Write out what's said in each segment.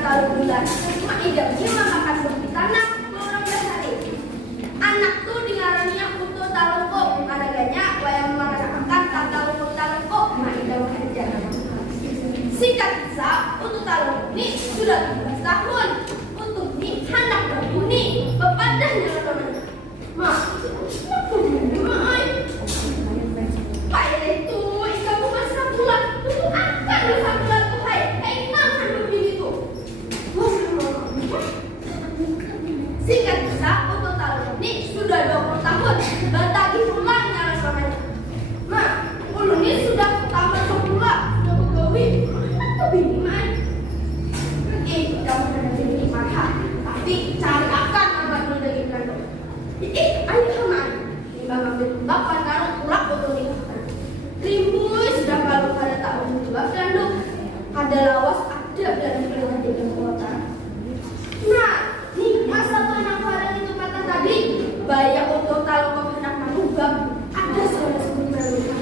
tahu bulan. Mak idamnya makan bukti tanah orang dasari. Anak tuh dengarannya utuh talongko, adaganya wayang mengatakan tak talongko talongko, mak idam kerja. Singkat kisah, utuh talongko ini sudah 17 tahun. Utuh ini anak berbuni, bepadahnya teman. Mak, aku begini mak. Pak itu kamu masa bulan, untuk apa masa bulan tuh hai? Kenapa begini tuh? Singkat kisah, untuk tahun ini sudah 20 tahun batagi pulangnya rasanya. Mak, ulu ini sudah tambah sebulan, sudah begawi. Kenapa begini mak? Kamu kena jadi marah, tapi cari akan apa dulu dari kandung. Ayo mak, tiba ngambil bapak kalau pulang betul ini. Rimbui sudah kalau pada tahun 12 kandung, ada lawas ada dan lewat di kota. Nah, nih masa tuh anak barang itu kata tadi, bayar untuk talong ke anak manugam, ada suara sebut meluka.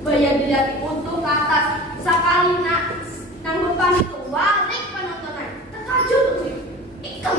Bayar dilihat untuk ke atas sekali nak nang depan itu walik penontonan terkajut tuh ikan